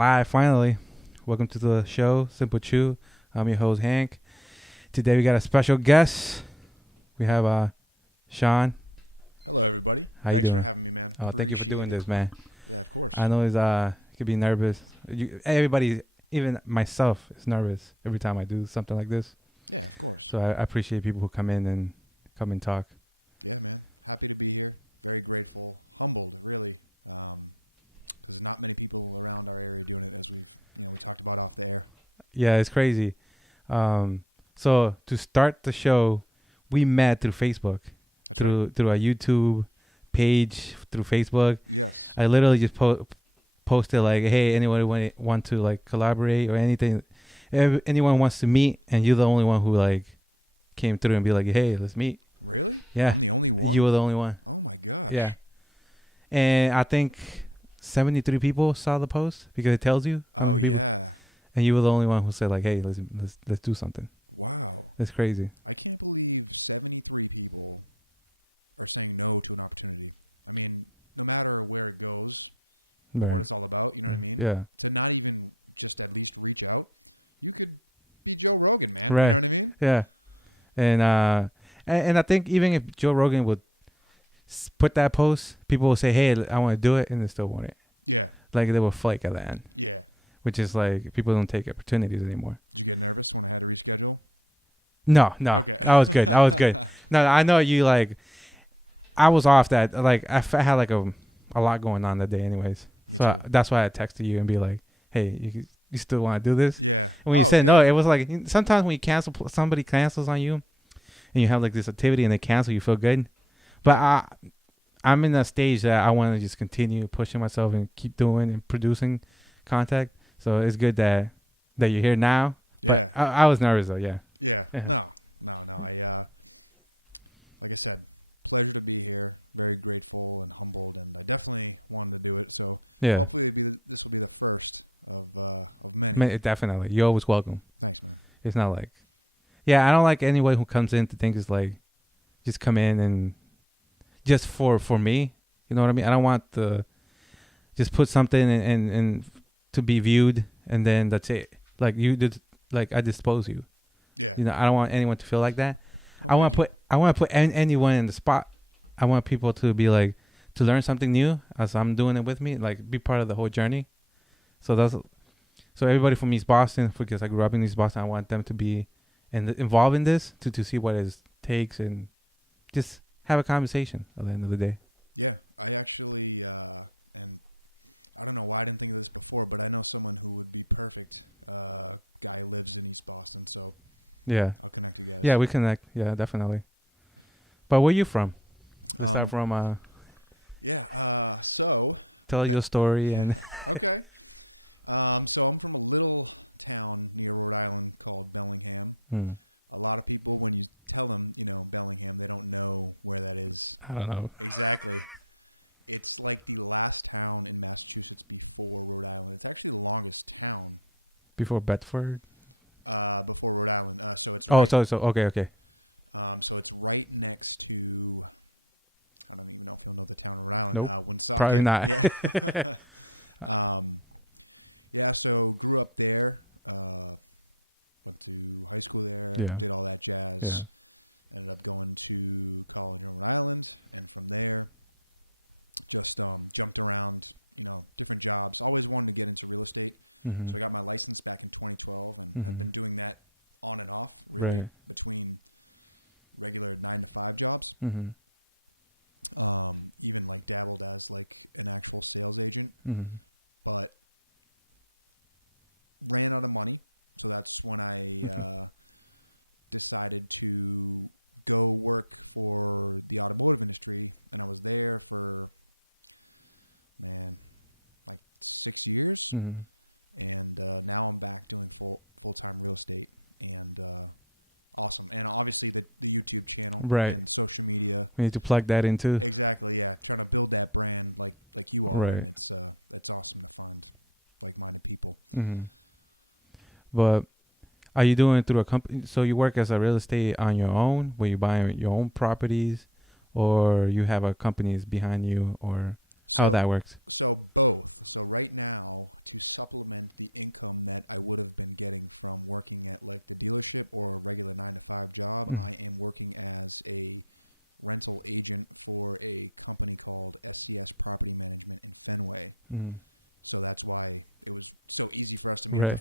live finally. Welcome to the show, Simplechew. I'm your host Hank. Today we got a special guest. We have Sean. How you doing? Oh, thank you for doing this, man. I know it's it could be nervous. Everybody, even myself, is nervous every time I do something like this. So I appreciate people who come and talk. Yeah, it's crazy. So to start the show, we met through Facebook, through a YouTube page through Facebook. I literally just posted like, "Hey, anyone want to like collaborate or anything? If anyone wants to meet?" And you're the only one who like came through and be like, "Hey, let's meet." Yeah, you were the only one. Yeah, and I think 73 people saw the post because it tells you how many people. And you were the only one who said like, "Hey, let's do something." That's crazy. Right. Right. Yeah. Right. Yeah. And and I think even if Joe Rogan would put that post, people will say, "Hey, I want to do it," and they still want it. Like they will flake at the end, which is like people don't take opportunities anymore. No, no, that was good. That was good. No, I know you like. I was off that. Like I had like a lot going on that day, anyways. So that's why I texted you and be like, "Hey, you still want to do this?" And when you said no, it was like sometimes when you cancel, somebody cancels on you, and you have like this activity and they cancel, you feel good. But I'm in a stage that I want to just continue pushing myself and keep doing and producing content. So it's good that you're here now. But I was nervous though. Yeah. Yeah. Yeah. Man, definitely. You're always welcome. It's not like, yeah, I don't like anyone who comes in to think it's like just come in and just for me. You know what I mean? I don't want the just put something and to be viewed and then that's it. Like you did, like I dispose you. You know, I don't want anyone to feel like that. I want to put anyone in the spot. I want people to be like to learn something new as I'm doing it with me. Like be part of the whole journey. So that's so everybody from East Boston because I grew up in East Boston. I want them to be involved in this to see what it takes and just have a conversation at the end of the day. Yeah. Yeah, we connect. Yeah, definitely. But where you from? Let's start from tell your story and hmm, I don't know. Before Bedford. Oh, so okay, okay. Nope. Probably not. Yeah. Yeah. Mhm. Mhm. Right. Mhm. Mhm. Mhm. Mhm. Right. We need to plug that in too. Right. Mhm. But are you doing it through a company? So you work as a real estate on your own, where you buy your own properties, or you have a companies behind you, or how that works? Mm. Mm. Right.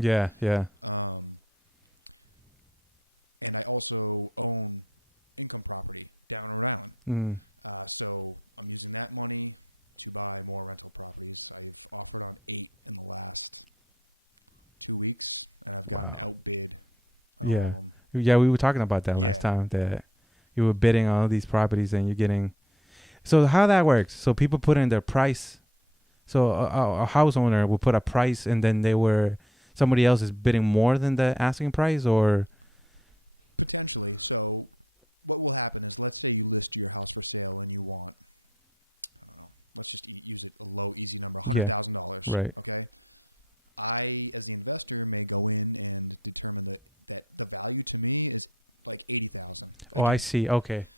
Yeah. Yeah. Mm. Wow. Yeah. Yeah, we were talking about that last time that you were bidding on all these properties and you're getting. So how that works? So people put in their price. So a house owner will put a price and then they were somebody else is bidding more than the asking price or yeah, right. Oh, I see. Okay.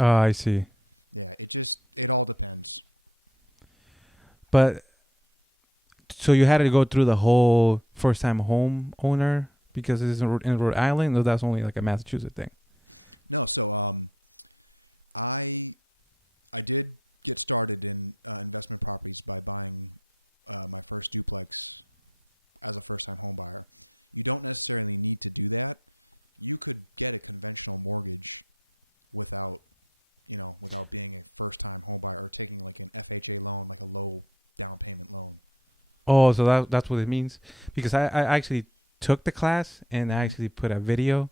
Oh, I see. But so you had to go through the whole first time home owner because it's in Rhode Island, or that's only like a Massachusetts thing. Oh, so that's what it means. Because I actually took the class and I actually put a video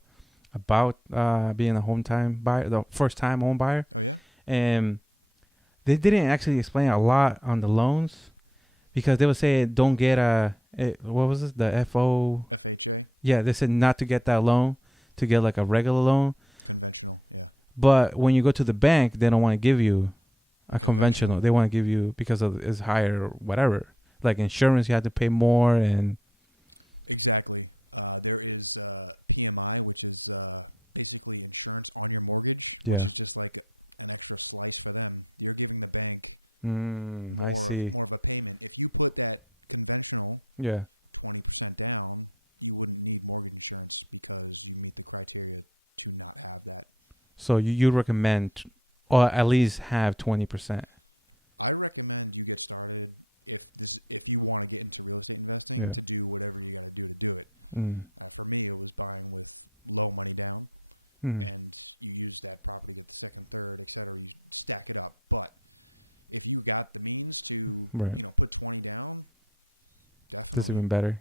about being a home time buyer, the first time home buyer, and they didn't actually explain a lot on the loans because they would say don't get what was this, the FO. Yeah, they said not to get that loan, to get like a regular loan. But when you go to the bank, they don't want to give you a conventional. They want to give you because of it's higher or whatever. Like insurance, you have to pay more, and yeah. I see. Yeah. So you recommend, or at least have 20%. Yeah. Mm. Mm. Right. That's even better.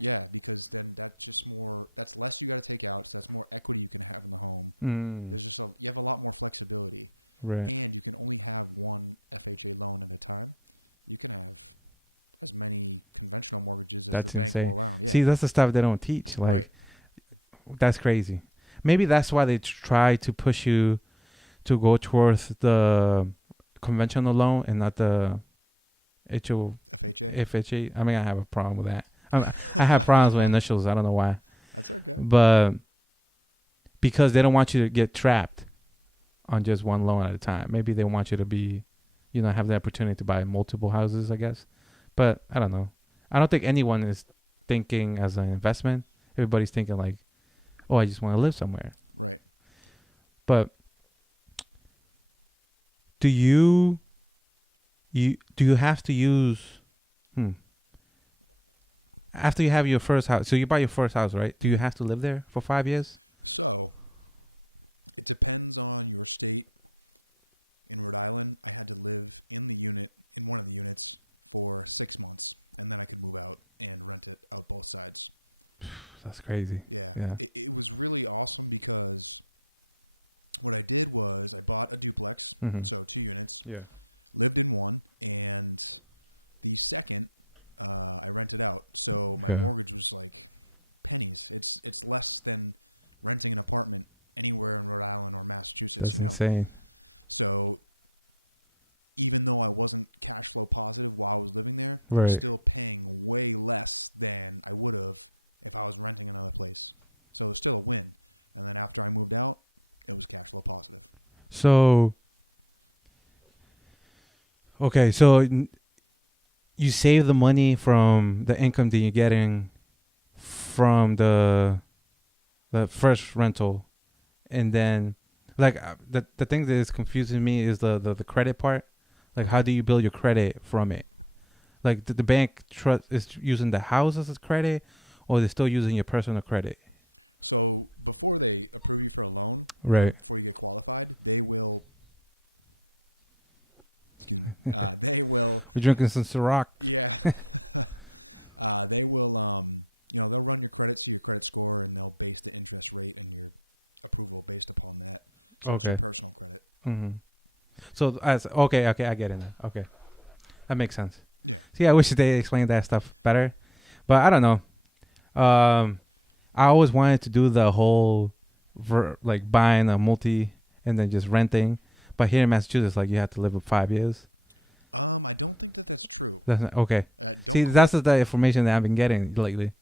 Mm. Right. That's insane. See, that's the stuff they don't teach. Like that's crazy. Maybe that's why they try to push you to go towards the conventional loan and not the HO FHA. I mean, I have a problem with that. I have problems with initials. I don't know why, but because they don't want you to get trapped on just one loan at a time. Maybe they want you to be, have the opportunity to buy multiple houses. I guess, but I don't know. I don't think anyone is thinking as an investment. Everybody's thinking like, oh, I just want to live somewhere. But do you have to use hmm, after you have your first house? So you buy your first house, right? Do you have to live there for 5 years? That's crazy. Yeah. Hmm. Yeah. Yeah. That's insane. Right. So okay, so you save the money from the income that you're getting from the first rental, and then like the thing that is confusing me is the credit part. Like, how do you build your credit from it? Like, the bank trust is using the house as its credit, or they're still using your personal credit? Right. We're drinking some Ciroc. Okay. hmm So as okay, okay, I get it now. Okay, that makes sense. See, I wish they explained that stuff better, but I don't know. Um, I always wanted to do the whole, like buying a multi and then just renting. But here in Massachusetts, like you have to live with 5 years. That's not, okay. See, that's just the information that I've been getting lately.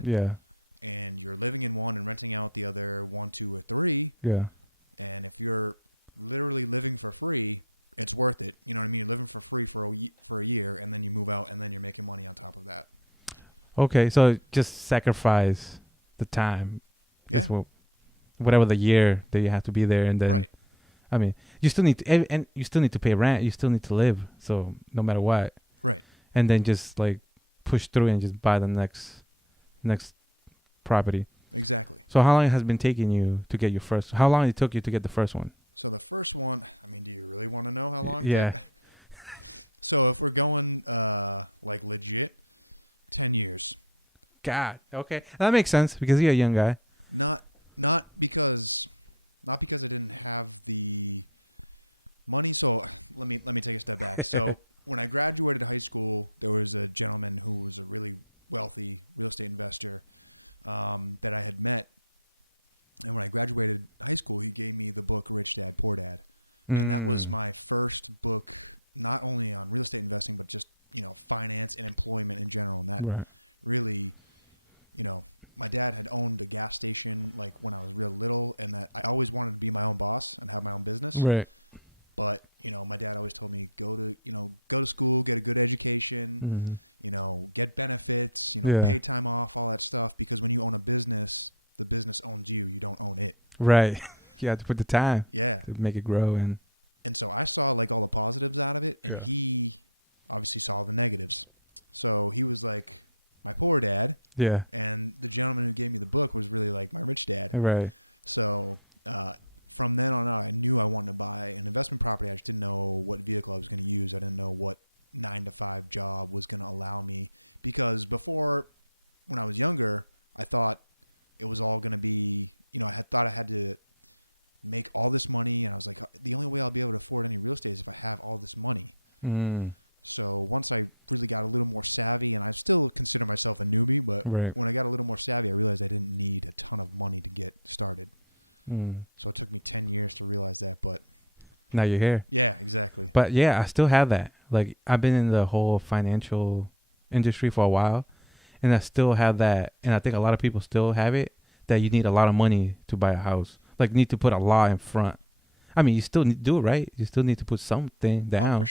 Yeah, yeah. Okay, so just sacrifice the time. Is what whatever the year that you have to be there, and then I mean, you still need to, and you still need to pay rent. You still need to live. So no matter what, and then just like push through and just buy the next property. So how long has it been taking you to get your first? How long it took you to get the first one? Yeah. God. Okay, that makes sense because you're a young guy. mm. Right. Right. hmm Yeah. Right. You have to put the time to make it grow and yeah. Yeah. Right. Mm. Right. Mm. Now you're here. But yeah, I still have that. Like, I've been in the whole financial industry for a while, and I still have that. And I think a lot of people still have it, that you need a lot of money to buy a house. Like, need to put a law in front. I mean, you still need to do it right. You still need to put something down.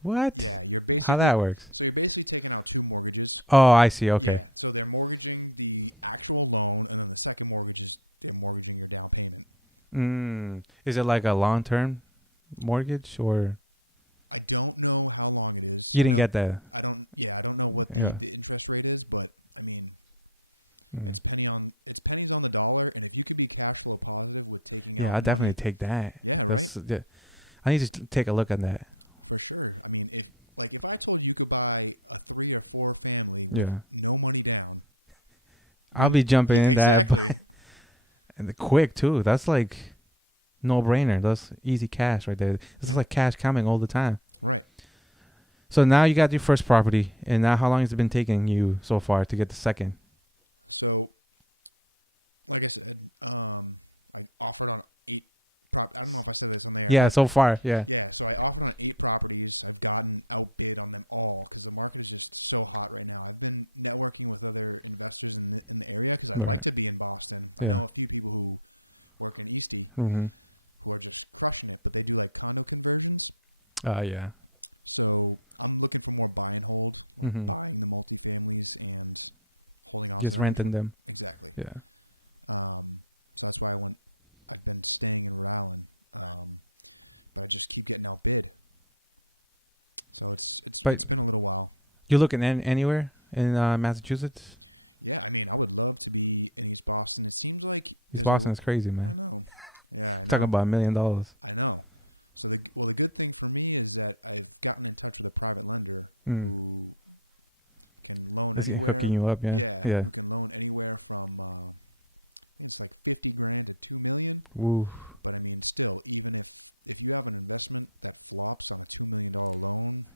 What? How that works? Oh, I see. Okay. Is it like a long term mortgage, or you didn't get that? Yeah. Mm. Yeah, I'll definitely take that. That's yeah. I need to take a look at that. Yeah. I'll be jumping in that, but and the quick too. That's like no brainer. That's easy cash right there. It's like cash coming all the time. So now you got your first property, and now how long has it been taking you so far to get the second? Yeah, so far, yeah. Right. Yeah. Mhm. Yeah. Mhm. Just renting them. Yeah. But you looking anywhere in Massachusetts? East Boston is crazy, man. We're talking about $1 million. Mm. Let's get hooking you up, yeah. Yeah. Woo.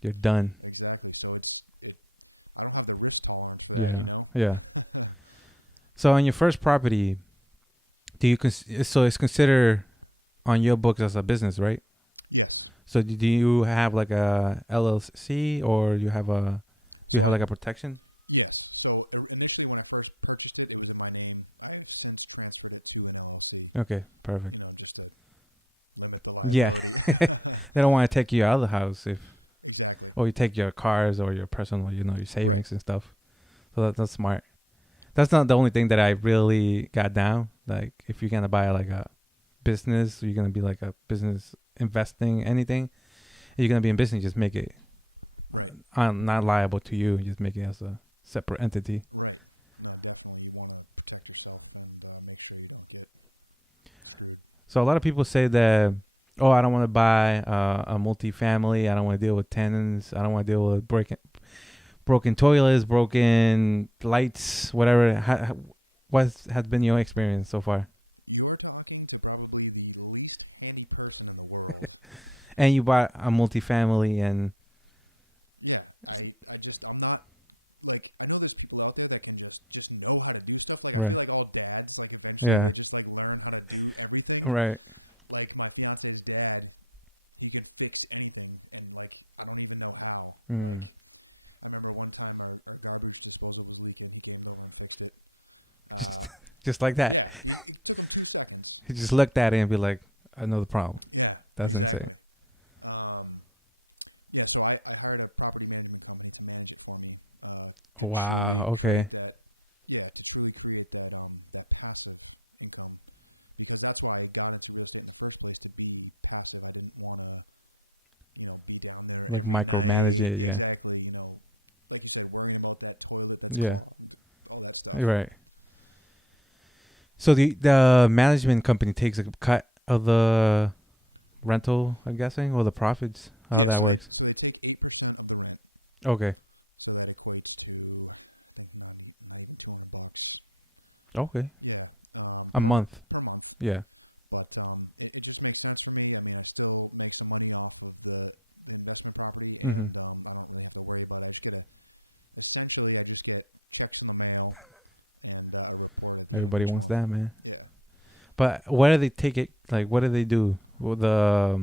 You're done. Yeah. Yeah. So on your first property, do you so it's considered on your books as a business, right? So do you have like a LLC or you have like a protection? Okay, perfect. Yeah. They don't want to take you out of the house if or you take your cars or your personal, your savings and stuff. So that's smart. That's not the only thing that I really got down. Like if you're gonna buy like a business, you're gonna be like a business investing anything. You're gonna be in business, just make it not liable to you. Just make it as a separate entity. So a lot of people say that, oh, I don't want to buy a multifamily. I don't want to deal with tenants. I don't want to deal with broken toilets, broken lights, whatever. What has been your experience so far? And you bought a multifamily and right, yeah, right. Mm. Just, just like that. He just looked at it and be like, "I know the problem." That's insane. Wow. Okay. Like micromanage it. Yeah. Yeah. You're right. So the management company takes a cut of the rental, I'm guessing, or the profits. How that works? Okay. Okay. A month. Yeah. Hmm. Everybody wants that, man. But what do they take it? Like, what do they do? Well, the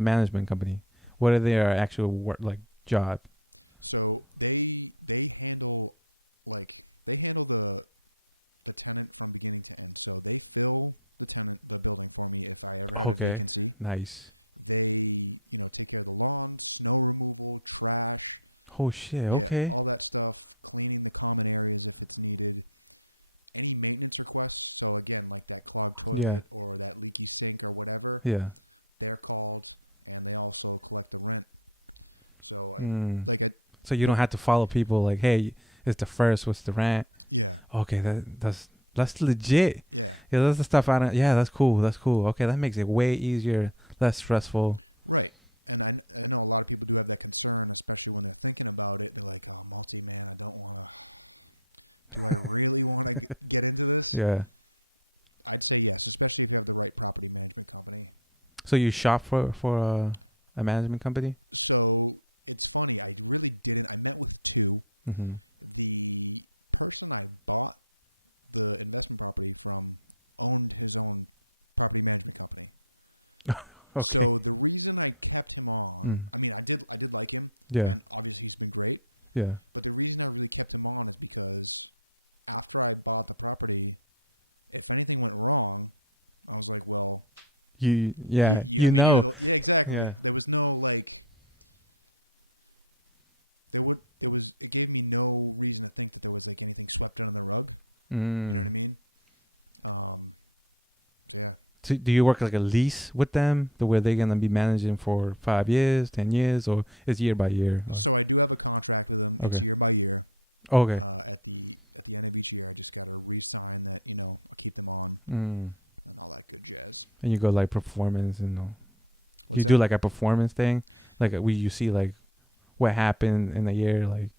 management company. What are their actual work like job? Okay. Nice. Oh shit. Okay. Yeah. Yeah. Mm. So you don't have to follow people like, hey, it's the first. What's the rent? Okay, that's legit. Yeah, that's the stuff I don't. Yeah, that's cool. That's cool. Okay, that makes it way easier, less stressful. Yeah. So you shop for a management company? Mm-hmm. Okay. Mm. Yeah. Yeah. Yeah. You know. Yeah. Mm. So do you work like a lease with them, the where they're gonna be managing for 5 years, 10 years, or is year by year? Okay. Okay. Mm. And you go like performance and you do like a performance thing, like we you see like what happened in a year, like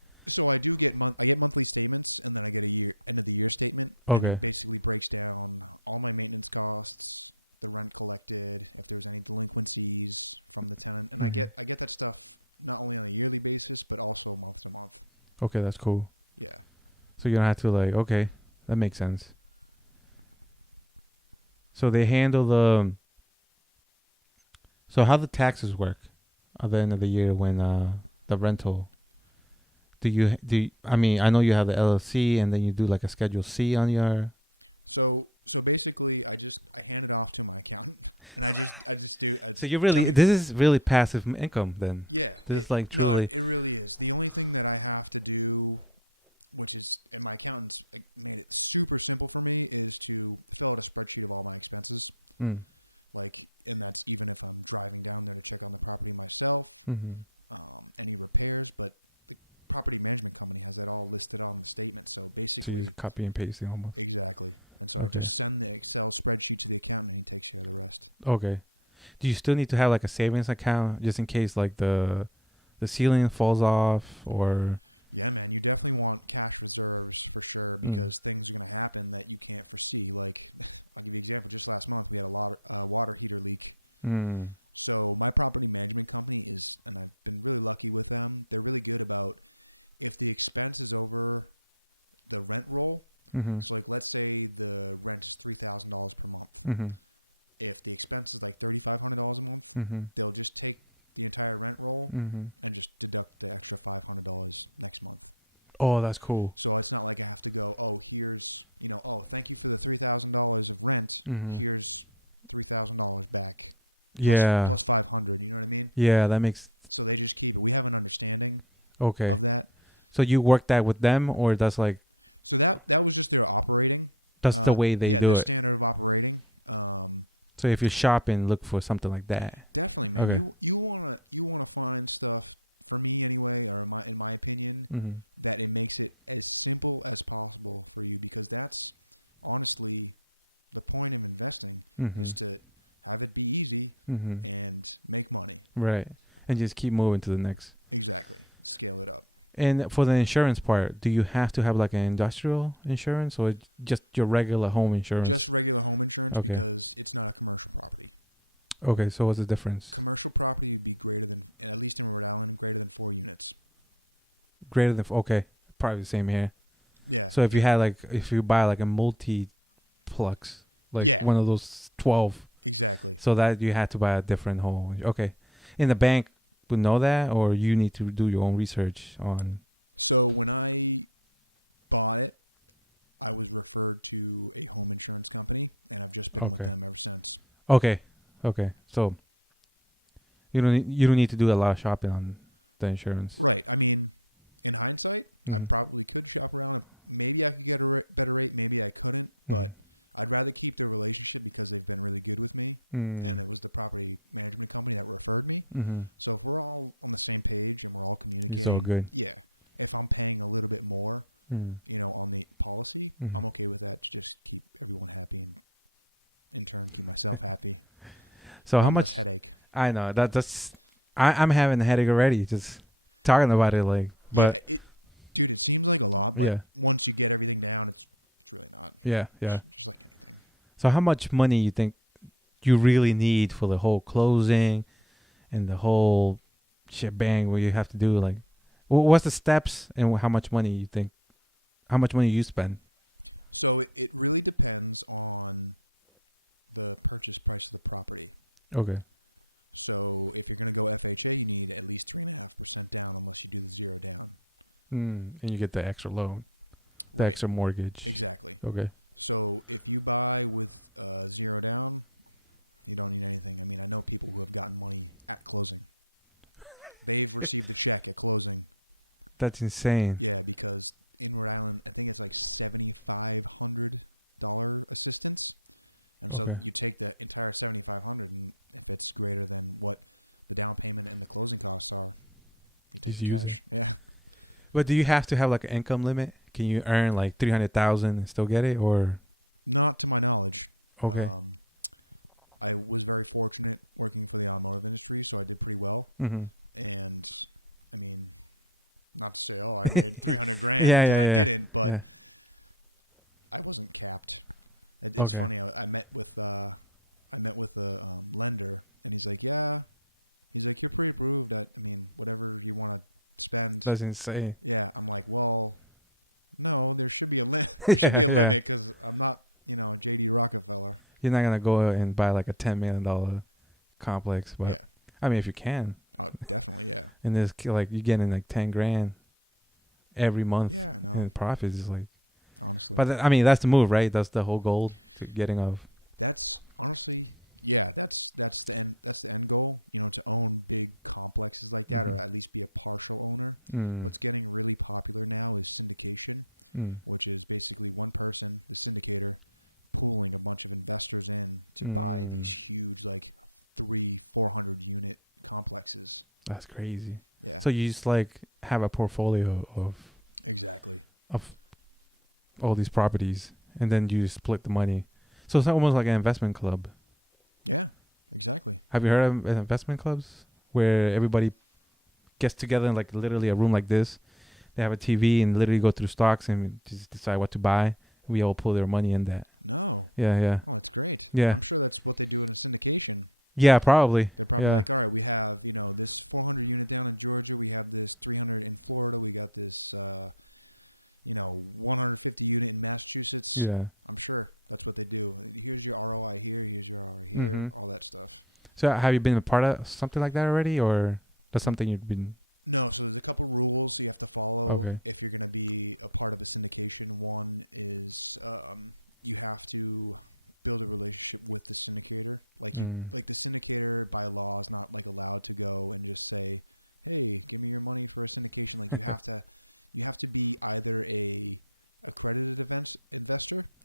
okay. Hmm. Okay, that's cool. So you don't have to like okay, that makes sense. So they handle the so how the taxes work at the end of the year when the rental I mean I know you have the LLC and then you do like a Schedule C on your so you really this is really passive income then. This is like truly mm, mm-hmm. So you copy and pasting almost. Okay. Okay. Do you still need to have like a savings account just in case like the ceiling falls off or mm, mm, mm-hmm, mm-hmm, mm-hmm, mm-hmm. Oh, that's cool. Mm-hmm. Yeah. Yeah, that makes okay. So you work that with them or that's like that's the way they do it. So if you're shopping, look for something like that. Okay. Mm-hmm. Mm-hmm. Mm-hmm. Right. And just keep moving to the next. And for the insurance part, do you have to have like an industrial insurance or just your regular home insurance? Okay. Okay. So what's the difference? Greater than okay. Probably the same here. So if you had like if you buy like a multiplex, like one of those 12, so that you had to buy a different home. Okay. In the bank would know that, or you need to do your own research on. Okay. Okay. Okay. So you don't need to do a lot of shopping on the insurance. Mm-hmm. Mm-hmm. Mm-hmm. Mm-hmm. It's all good. Mm-hmm. Mm-hmm. So how much? I know that's. I'm having a headache already just talking about it. Like, but yeah, yeah, yeah. So how much money you think you really need for the whole closing and the whole shebang where you have to do like, what's the steps and how much money you think? How much money you spend? Okay. And you get the extra loan, the extra mortgage. Okay. That's insane. Okay. Just using. But do you have to have like an income limit? Can you earn like 300,000 and still get it, or okay? Mm-hmm. Yeah, yeah, yeah, yeah. Okay, that's insane. Yeah, yeah. You're not gonna go and buy like a $10 million complex, but I mean, if you can, and there's like you getting like 10 grand every month in profits is like. But I mean, that's the move, right? That's the whole goal to getting of. Mm-hmm. Mm. Mm. Mm. That's crazy. So you just like have a portfolio of all these properties, and then you split the money. So it's almost like an investment club. Have you heard of investment clubs where everybody gets together in like literally a room like this? They have a TV and literally go through stocks and just decide what to buy. We all pull their money in that. Yeah, yeah, yeah, yeah. Probably. Yeah, yeah. Mm-hmm. So have you been a part of something like that already, or that's something you've been? Okay. Mm.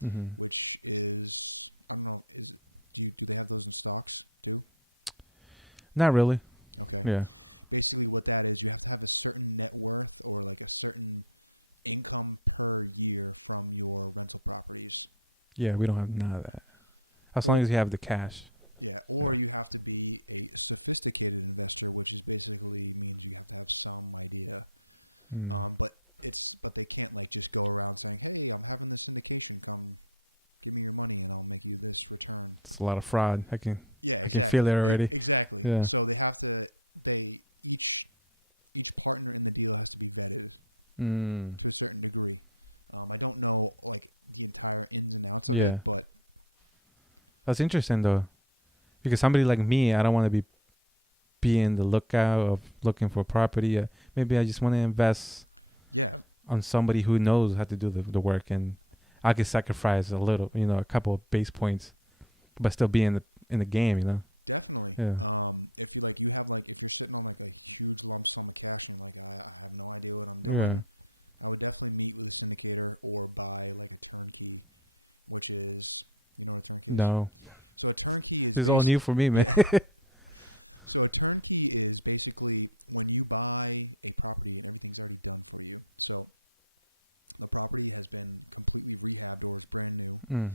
Mm-hmm. Not really. Yeah. Yeah, we don't have none of that. As long as you have the cash. Yeah. Mm. It's a lot of fraud. I can feel it already. Yeah. Mm. Yeah. That's interesting though, because somebody like me, I don't want to be in the lookout of looking for property. Maybe I just want to invest on somebody who knows how to do the work, and I could sacrifice a little, a couple of base points, but still be in the game. Yeah. Yeah. No, this is all new for me, man. Mm.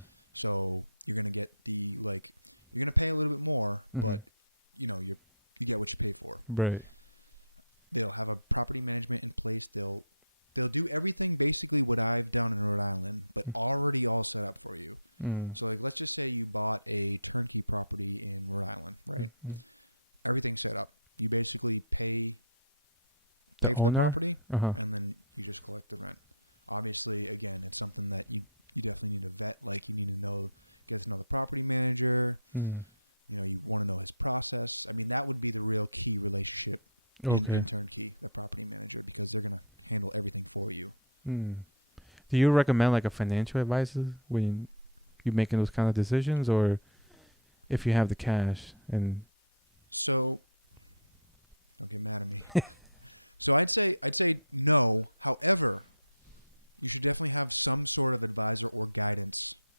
Mm-hmm. Right. Mm. Mm. The owner. Uh huh. Mm. Okay. Mm. Do you recommend like a financial advisor when you're making those kind of decisions, or if you have the cash and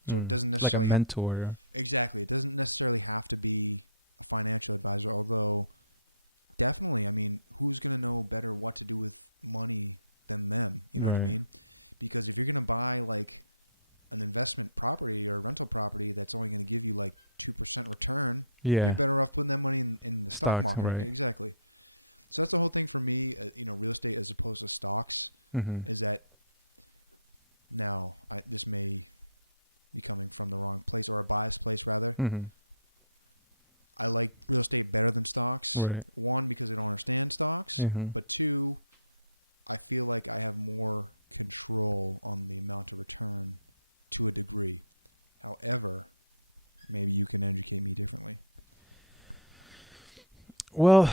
mm, like a mentor? Right. Yeah. Stocks. Right. Mm-hmm. Mm-hmm. Right. Mm-hmm. Well,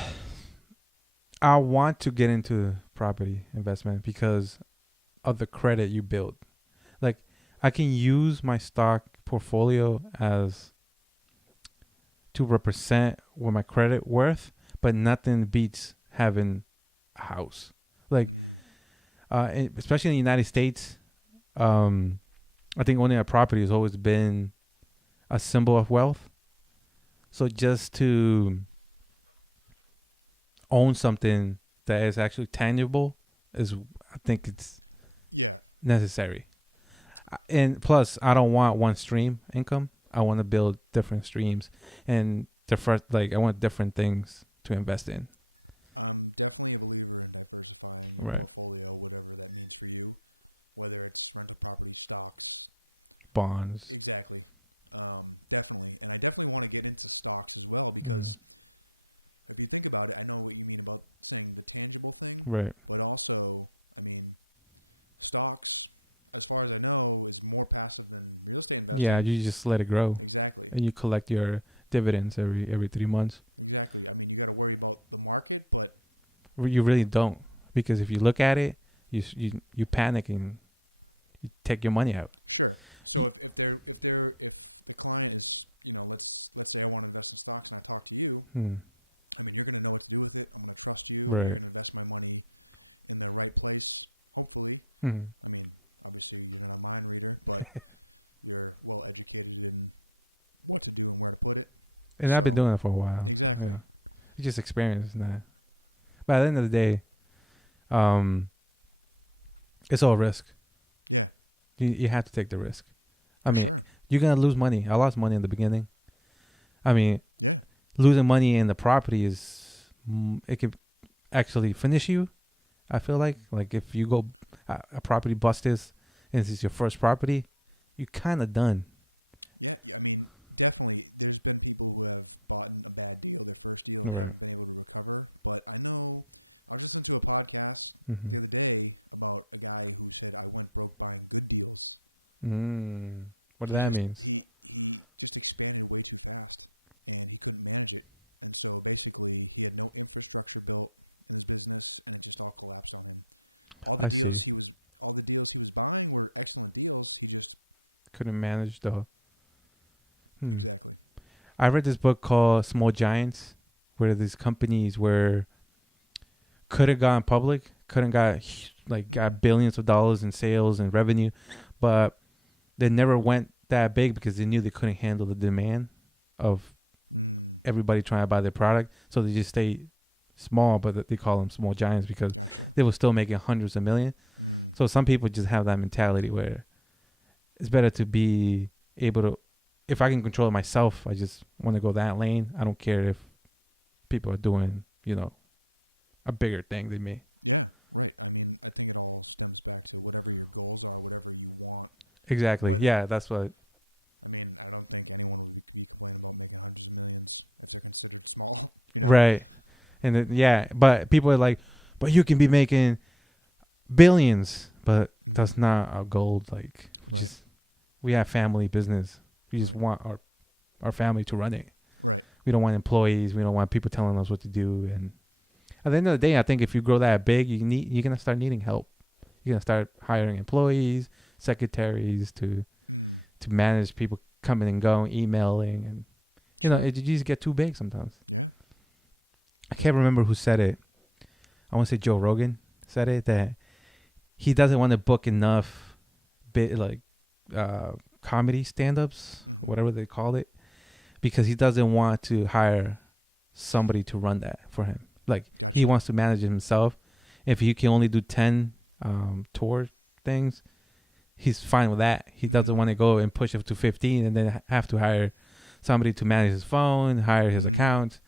I want to get into property investment because of the credit you build. Like, I can use my stock portfolio as to represent what my credit worth, but nothing beats having a house. Like, especially in the United States, um, I think owning a property has always been a symbol of wealth. So just to own something that is actually tangible is, I think it's necessary. And plus, I don't want one stream income. I want to build different streams, and the first, like, I want different things to invest in. Right. Bonds. Mm. Right. Yeah, you just let it grow, and you collect your dividends every 3 months. You really don't, because if you look at it, you panic and you take your money out. Y- Hmm. Right. Hmm. And I've been doing it for a while. So, yeah, you just experience that. But at the end of the day, um, it's all risk. You have to take the risk. I mean, you're gonna lose money. I lost money in the beginning. I mean, losing money in the property is, it could actually finish you. I feel like if you go a property bust this, and this is your first property, you kind of done. Right. Mm-hmm. What that means? I see. Couldn't manage the. Hmm. I read this book called Small Giants, where these companies were could have gone public, couldn't got billions of dollars in sales and revenue, but they never went that big because they knew they couldn't handle the demand of everybody trying to buy their product. So they just stayed small, but they call them small giants because they were still making hundreds of millions. So some people just have that mentality where it's better to be able to. If I can control it myself, I just want to go that lane. I don't care if people are doing, a bigger thing than me. Exactly. Yeah, that's what. Right. And yeah, but people are like, but you can be making billions, but that's not our goal. Like, we have family business. We just want our family to run it. We don't want employees. We don't want people telling us what to do. And at the end of the day, I think if you grow that big, you're gonna start needing help. You're gonna start hiring employees, secretaries to manage people coming and going, emailing, and it just get too big sometimes. I can't remember who said it. I want to say Joe Rogan said it, that he doesn't want to book enough bit like uh, comedy stand-ups, whatever they call it, because he doesn't want to hire somebody to run that for him. Like he wants to manage it himself. If he can only do 10 tour things, he's fine with that. He doesn't want to go and push it to 15 and then have to hire somebody to manage his phone, hire his account.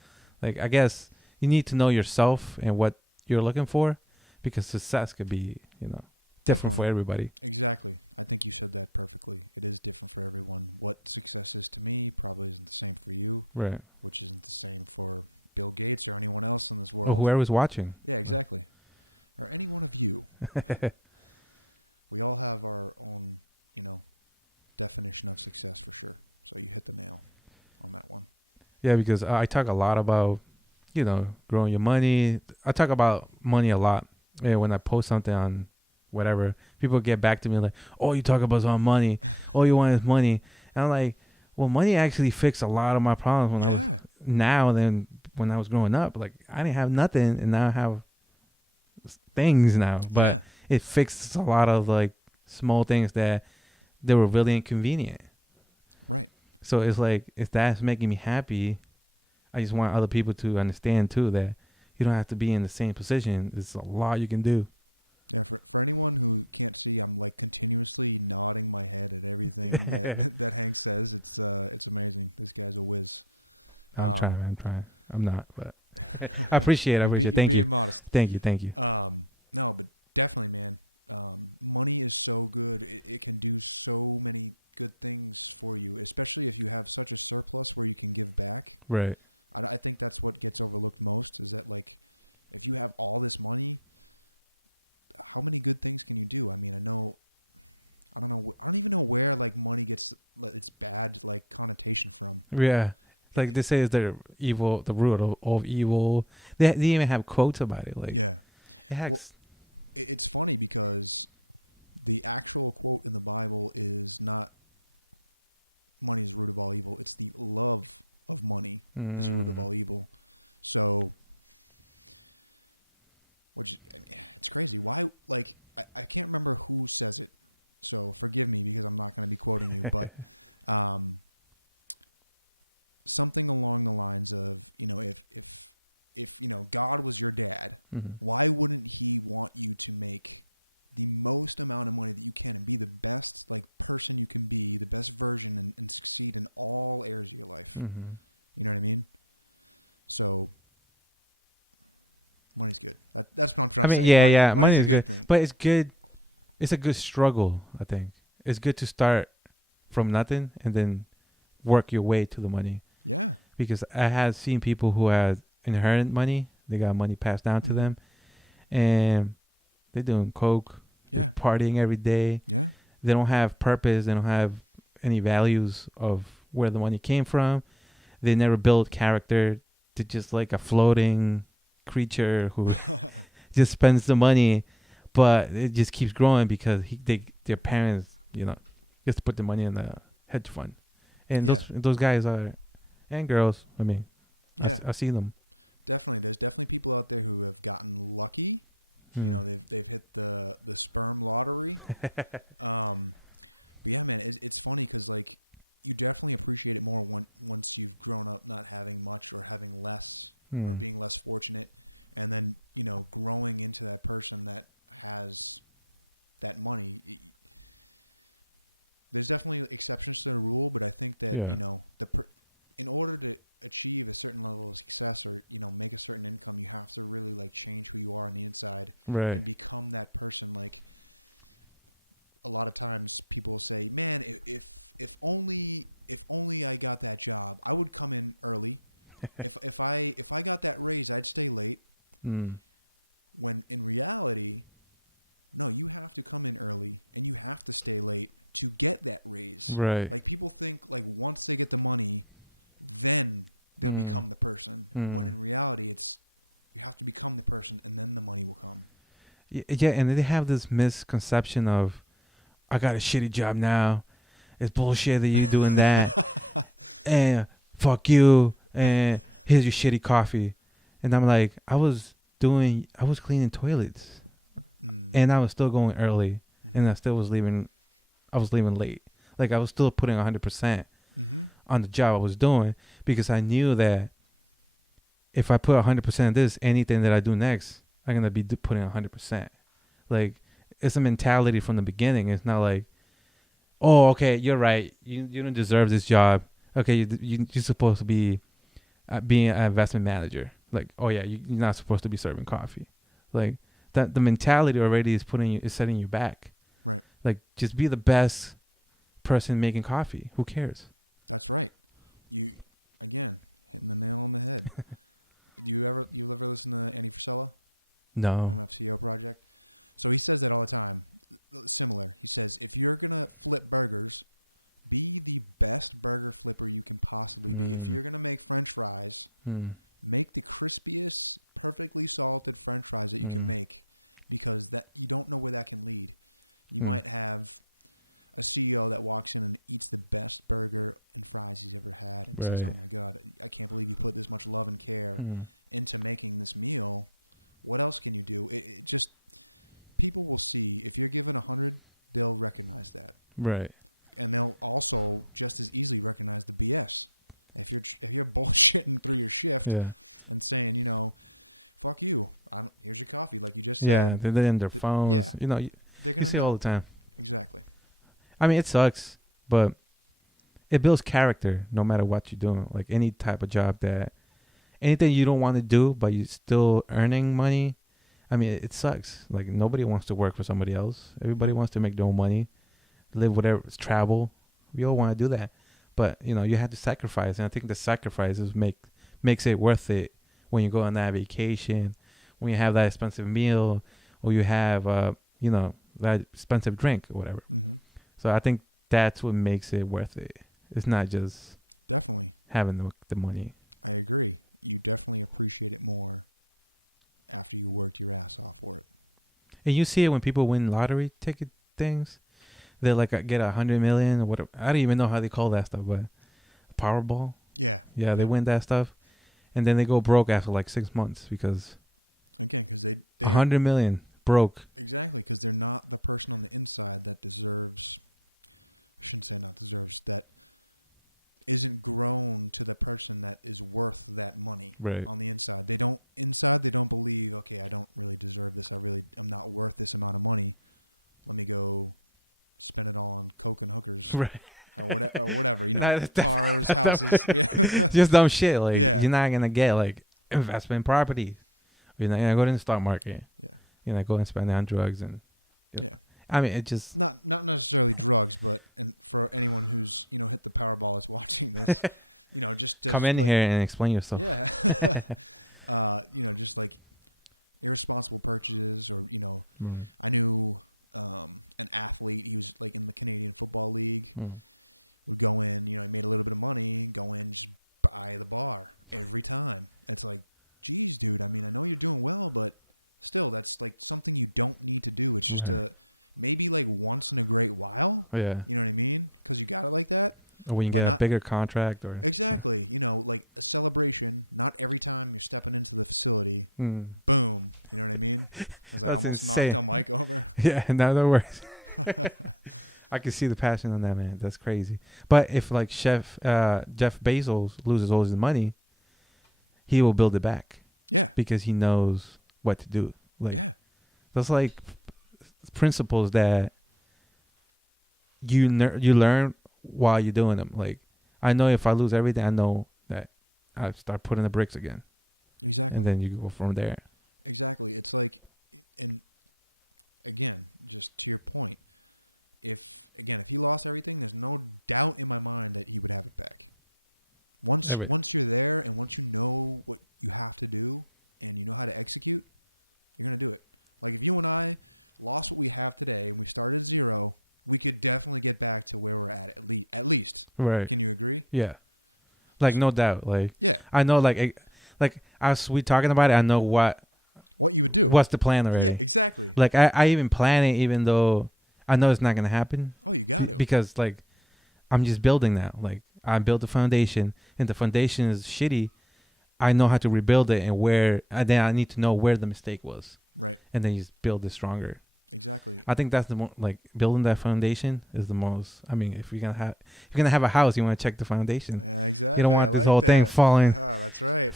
Like I guess you need to know yourself and what you're looking for, because success could be, different for everybody. Right. Or whoever's watching. Yeah, because I talk a lot about, growing your money. I talk about money a lot. Yeah, when I post something on whatever, people get back to me like, "Oh, you talk about some money. All you want is money." And I'm like, "Well, money actually fixed a lot of my problems when I was now than when I was growing up. Like, I didn't have nothing, and now I have things now. But it fixed a lot of like small things that they were really inconvenient. So it's like if that's making me happy, I just want other people to understand too that you don't have to be in the same position. There's a lot you can do. I'm trying. I'm trying. I'm not, but I appreciate it. I appreciate it. Thank you. Thank you. Thank you. Right. Yeah. Like they say is the evil, the root of evil. They even have quotes about it. Like it has. Mm. Hmm. Hmm. I mean, yeah, yeah. Money is good, but it's good. It's a good struggle. I think it's good to start from nothing and then work your way to the money. Because I have seen people who had inherent money. They got money passed down to them, and they're doing coke. They're partying every day. They don't have purpose. They don't have any values of where the money came from. They never build character. They're just like a floating creature who just spends the money, but it just keeps growing because their parents, just put the money in the hedge fund, and those guys are and girls. I mean, I see them. Hmm. Hmm. Yeah. Right. Hmm. Right. Hmm. Hmm. Yeah, and they have this misconception of I got a shitty job now. It's bullshit that you doing that, and fuck you, and here's your shitty coffee. And I'm like, I was cleaning toilets, and I was still going early, and I was leaving late. Like I was still putting 100% on the job I was doing because I knew that if I put 100% of this, anything that I do next, I'm gonna be putting 100%. Like it's a mentality from the beginning. It's not like, oh, okay, you're right. You don't deserve this job. Okay, you're supposed to be being an investment manager. Like, oh yeah, you're not supposed to be serving coffee. Like that, the mentality already is setting you back. Like, just be the best person making coffee. Who cares? No. Mm. Mm. Mm. Mm. Right. Mm. Right. Yeah. Yeah. They're in their phones. You see it all the time. I mean, it sucks, but it builds character no matter what you're doing. Like any type of job that anything you don't want to do, but you're still earning money. I mean, it sucks. Like nobody wants to work for somebody else. Everybody wants to make their own money, live whatever, travel. We all want to do that, but you have to sacrifice, and I think the sacrifices makes it worth it when you go on that vacation, when you have that expensive meal, or you have that expensive drink or whatever. So I think that's what makes it worth it. It's not just having the money. And you see it when people win lottery ticket things. They like get 100 million or whatever. I don't even know how they call that stuff, but Powerball. Yeah, they win that stuff, and then they go broke after like 6 months because 100 million broke. Right. Right. No, that's definitely just dumb shit. Like you're not gonna get like investment property. You're not gonna go to the stock market. You're not going to spend it on drugs and. You know, I mean, it just come in here and explain yourself. Mm, mm, right. Oh, yeah. Or when you get a bigger contract or. Mm, that's insane. Yeah, no, no worries. I can see the passion on that man. That's crazy. But if like Chef Jeff Bezos loses all his money, he will build it back because he knows what to do. Like that's like principles that you learn while you're doing them. Like I know if I lose everything, I know that I start putting the bricks again, and then you go from there. Every right, yeah, like no doubt. Like I know, like as we talking about it, I know what's the plan already. Like I even plan it, even though I know it's not gonna happen, because like I'm just building now. Like I built the foundation, and the foundation is shitty. I know how to rebuild it, and where and then I need to know where the mistake was, and then you just build it stronger. I think that's the like building that foundation is the most. I mean, if you're gonna have a house, you want to check the foundation. You don't want this whole thing falling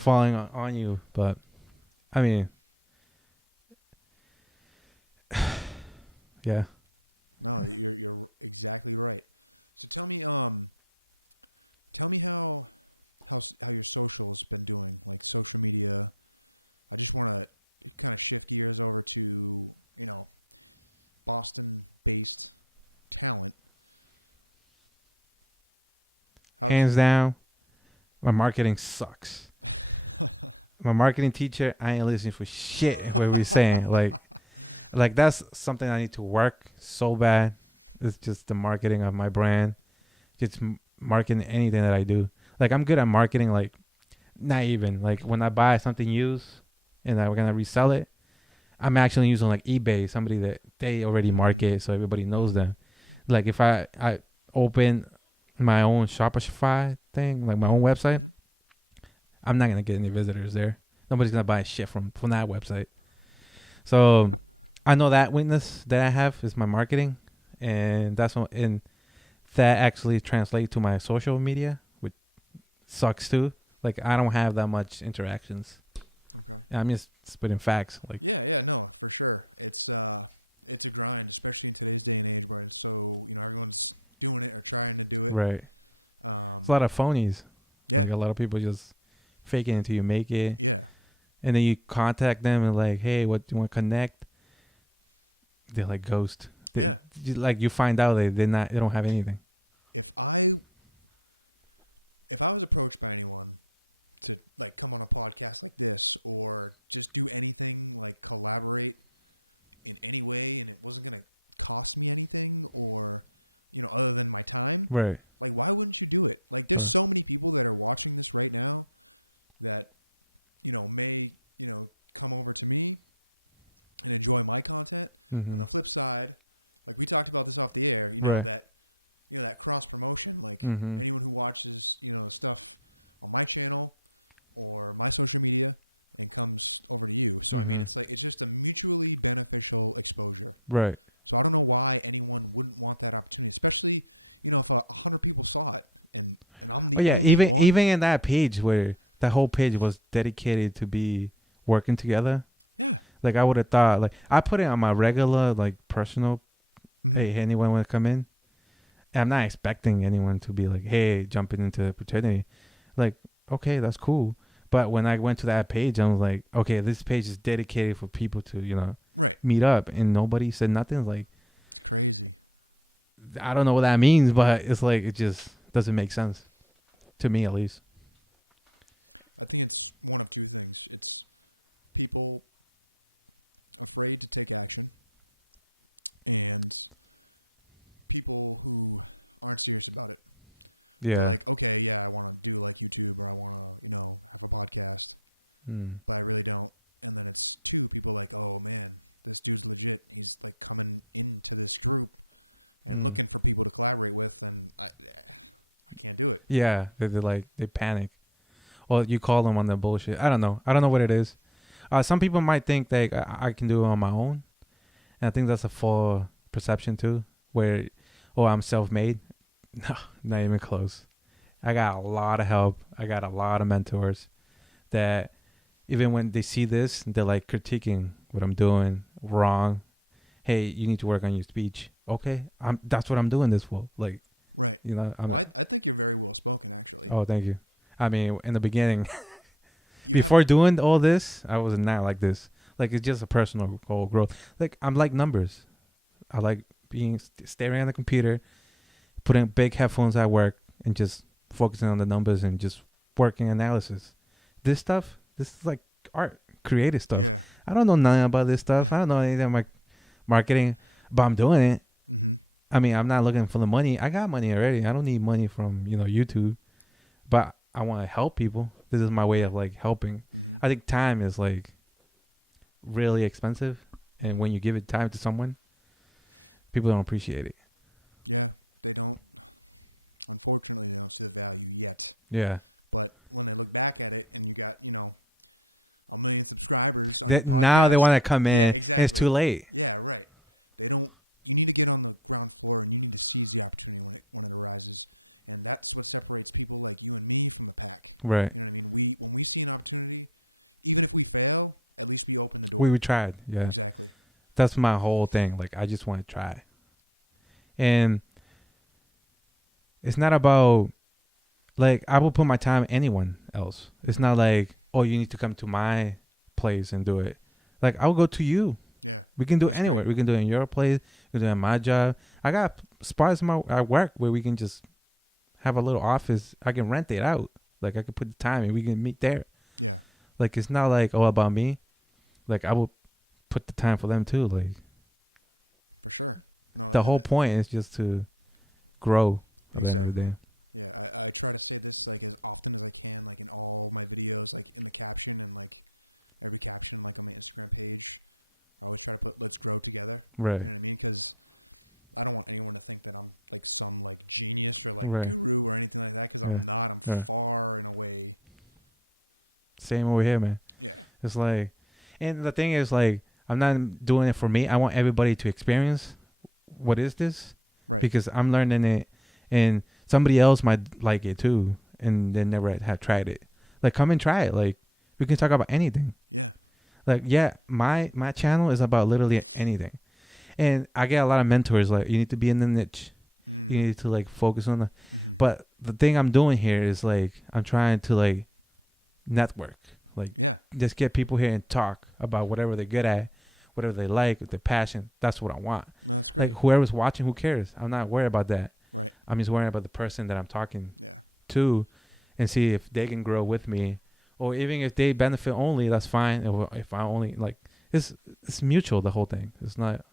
on you. But I mean, yeah, hands down, my marketing sucks. My marketing teacher, I ain't listening for shit. What we saying, like that's something I need to work so bad. It's just the marketing of my brand, just marketing anything that I do. Like I'm good at marketing, like not even like when I buy something used and I'm gonna resell it. I'm actually using like eBay, somebody that they already market, so everybody knows them. Like if I open my own Shopify thing, like my own website, I'm not gonna get any visitors there. Nobody's gonna buy shit from that website. So I know that weakness that I have is my marketing, and that's what and that actually translates to my social media, which sucks too. Like I don't have that much interactions. I'm just spitting facts. Like right, it's a lot of phonies. Like a lot of people just fake it until you make it, and then you contact them and like, hey, what do you want to connect? They're like ghost. Like you find out they don't have anything. Right. Right. Mm-hmm. Right. Mm-hmm. Mm-hmm. Right. Oh yeah, even in that page where that whole page was dedicated to be working together. Like I would have thought, like I put it on my regular, like personal. Hey, anyone want to come in? And I'm not expecting anyone to be like, hey, jumping into fraternity. Like, okay, that's cool. But when I went to that page, I was like, okay, this page is dedicated for people to, meet up, and nobody said nothing. Like, I don't know what that means, but it's like it just doesn't make sense to me, at least. Yeah. Mm. Mm. Yeah, they like they panic. Well, you call them on the bullshit. I don't know. I don't know what it is. Some people might think that I can do it on my own, and I think that's a full perception too. Where, oh, I'm self-made. No, not even close. I got a lot of help. I got a lot of mentors that even when they see this, they're like critiquing what I'm doing wrong. Hey, you need to work on your speech. Okay, that's what I'm doing this for. Like, I'm. Oh, thank you. I mean, in the beginning, before doing all this, I was not like this. Like it's just a personal goal growth. Like I'm like numbers. I like being staring at the computer, putting big headphones at work, and just focusing on the numbers and just working analysis. This is like art, creative stuff. I don't know nothing about this stuff. I don't know anything about marketing, but I'm doing it. I mean, I'm not looking for the money. I got money already. I don't need money from YouTube, but I want to help people. This is my way of like helping. I think time is like really expensive, and when you give it time to someone, people don't appreciate it. Yeah, that now they want to come in, and it's too late. Right. We tried. Yeah, that's my whole thing. Like I just want to try, and it's not about like I will put my time in anyone else. It's not like oh you need to come to my place and do it. Like I'll go to you. We can do it anywhere. We can do it in your place. We can do it in my job. I got spots in my at work where we can just have a little office. I can rent it out. Like I can put the time and we can meet there. Like it's not like all about me. Like I will put the time for them too. Like the whole point is just to grow at the end of the day. Right. Right. Yeah. Yeah. Same over here, man. It's like, and the thing is, like, I'm not doing it for me. I want everybody to experience what is this, because I'm learning it, and somebody else might like it too, and they never have tried it. Like, come and try it. Like, we can talk about anything. Like, yeah, my channel is about literally anything, and I get a lot of mentors. Like, you need to be in the niche. You need to like focus on the. But the thing I'm doing here is like I'm trying to like network, like just get people here and talk about whatever they're good at, whatever they like, their passion. That's what I want. Like whoever's watching, who cares? I'm not worried about that. I'm just worried about the person that I'm talking to, and see if they can grow with me, or even if they benefit only, that's fine. Or if I only like, it's mutual. The whole thing. It's not.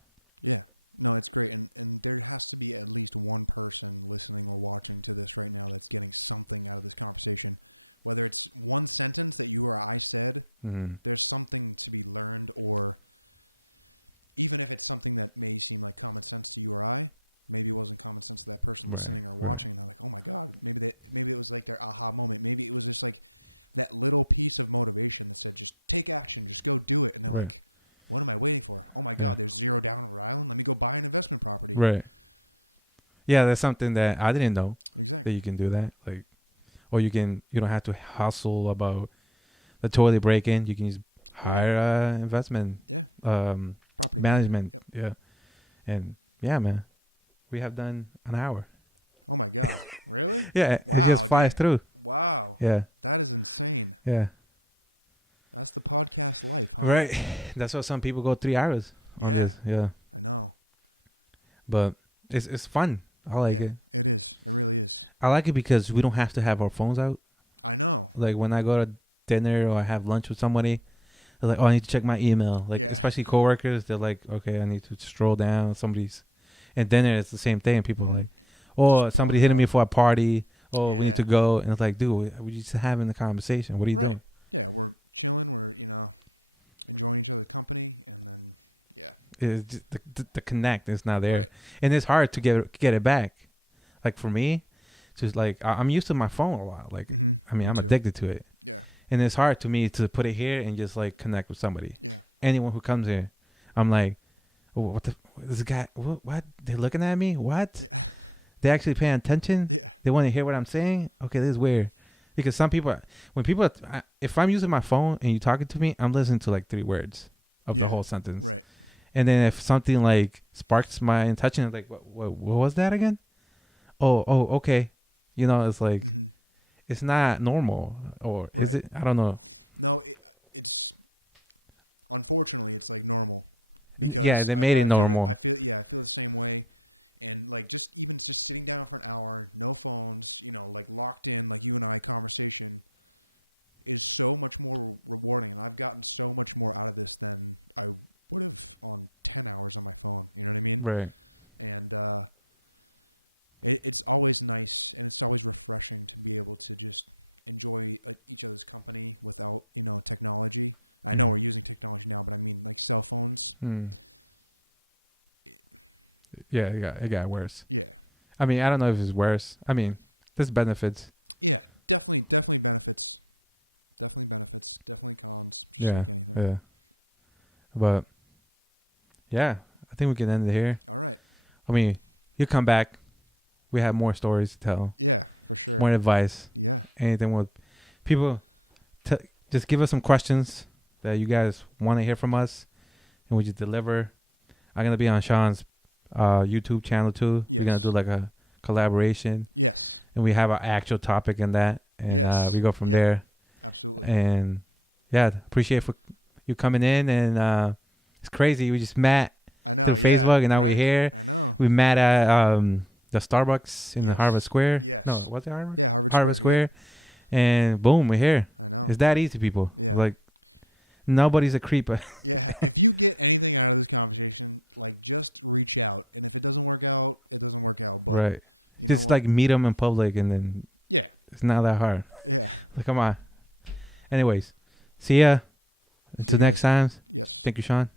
Mm, right. Right. Right. Yeah. Right. Yeah, that's something that I didn't know that you can do that. Like, or you don't have to hustle about the toilet break in. You can just hire investment, um, management. Yeah, and yeah, man, we have done an hour. Yeah, it just flies through. Yeah, yeah, right. That's why some people go 3 hours on this. Yeah, but it's fun. I like it. I like it because we don't have to have our phones out. Like when I go to dinner or I have lunch with somebody, they're like, "Oh, I need to check my email." Like, especially coworkers, they're like, "Okay, I need to stroll down." Somebody's, and dinner it's the same thing. People are like, "Oh, somebody hitting me for a party. Oh, we need to go." And it's like, "Dude, we just having the conversation. What are you doing?" It's just the connect is not there, and it's hard to get it back. Like for me, just like I'm used to my phone a lot. Like, I mean, I'm addicted to it, and it's hard to me to put it here and just like connect with somebody. Anyone who comes here, I'm like, oh, what the this guy? What? They're looking at me? What? They actually paying attention? They want to hear what I'm saying? Okay, this is weird. Because some people, when people, if I'm using my phone and you talking to me, I'm listening to like 3 words of the whole sentence. And then if something like sparks my attention, I'm like, what was that again? Oh, okay. You know, it's like, it's not normal. Or is it? I don't know. Yeah, they made it normal. Right. Mhm. Hmm. Yeah, it got worse. I mean, I don't know if it's worse. I mean, there's benefits. Yeah, yeah. But yeah, I think we can end it here. I mean, you come back. We have more stories to tell, more advice, anything with people. T- just give us some questions that you guys want to hear from us, and we just deliver. I'm gonna be on Sean's YouTube channel too. We're gonna do like a collaboration, and we have an actual topic in that, and we go from there. And yeah, appreciate for you coming in, and it's crazy. We just met through Facebook, and now we're here. We met at the Starbucks in the Harvard Square. No, what's it Harvard? Harvard Square, and boom, we're here. It's that easy, people. Like nobody's a creep. Right. Just like meet them in public, and then it's not that hard. Like, come on. Anyways, see ya. Until next time. Thank you, Sean.